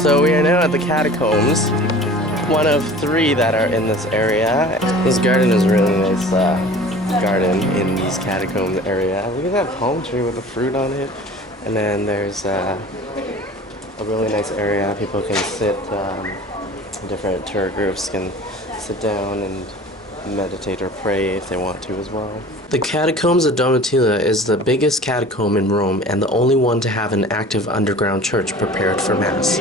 So we are now at the catacombs, one of 3 that are in this area. This garden is a really nice garden in these catacombs area. Look at that palm tree with the fruit on it. And then there's a really nice area people can sit, different tour groups can sit down and meditate or pray if they want to as well. The Catacombs of Domitilla is the biggest catacomb in Rome and the only one to have an active underground church prepared for Mass.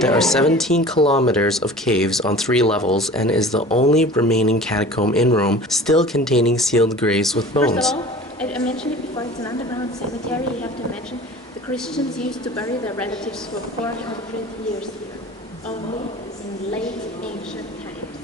There are 17 kilometers of caves on 3 levels and is the only remaining catacomb in Rome still containing sealed graves with bones. First of all, I mentioned it before, it's an underground cemetery. You have to imagine the Christians used to bury their relatives for 400 years here, only in late ancient times,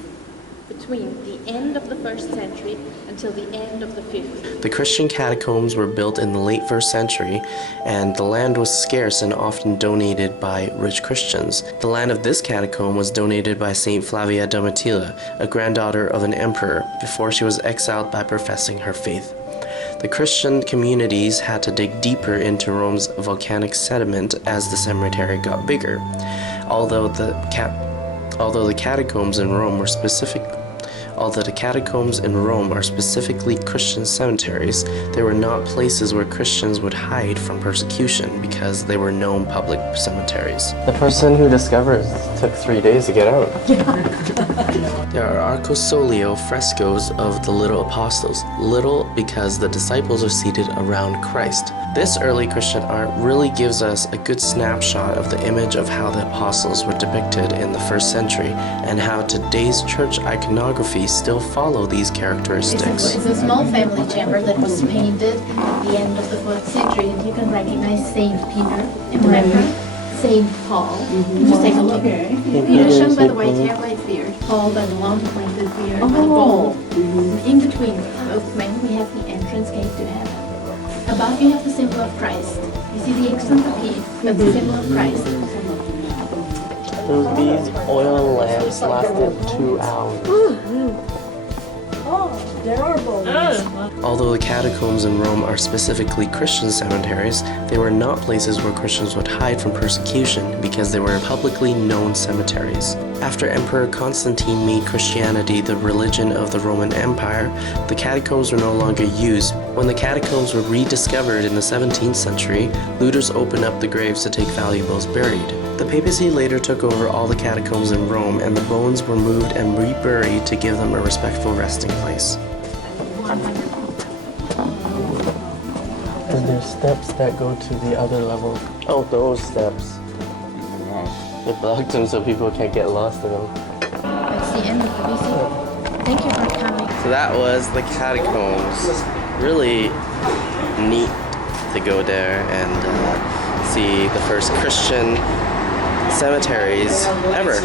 between the end of the 1st century until the end of the 5th. The Christian catacombs were built in the late 1st century, and the land was scarce and often donated by rich Christians. The land of this catacomb was donated by Saint Flavia Domitilla, a granddaughter of an emperor, before she was exiled by professing her faith. The Christian communities had to dig deeper into Rome's volcanic sediment as the cemetery got bigger. Although the catacombs in Rome are specifically Christian cemeteries, they were not places where Christians would hide from persecution because they were known public cemeteries. The person who discovered it took 3 days to get out. There are Arcosolio frescos of the little apostles, little because the disciples are seated around Christ. This early Christian art really gives us a good snapshot of the image of how the apostles were depicted in the 1st century and how today's church iconography still follow these characteristics. It's a small family chamber that was painted at the end of the 4th century, and you can recognize Saint Peter, remember? Saint Paul. Just take a look. Peter shown by the white hair, white beard. Paul by the long pointed beard with a bowl. In between both men we have the entrance gate to heaven. Above you have the symbol of Christ. You see the excellent P, that's the symbol of Christ. These oil lamps lasted 2 hours. There are bones. Although the catacombs in Rome are specifically Christian cemeteries, they were not places where Christians would hide from persecution because they were publicly known cemeteries. After Emperor Constantine made Christianity the religion of the Roman Empire, the catacombs were no longer used. When the catacombs were rediscovered in the 17th century, looters opened up the graves to take valuables buried. The papacy later took over all the catacombs in Rome, and the bones were moved and reburied to give them a respectful resting place. And there's steps that go to the other level. Oh, those steps. They blocked them so people can't get lost in them. That's the end of the visit. Thank you for coming. So that was the catacombs. Really neat to go there and see the first Christian cemeteries ever.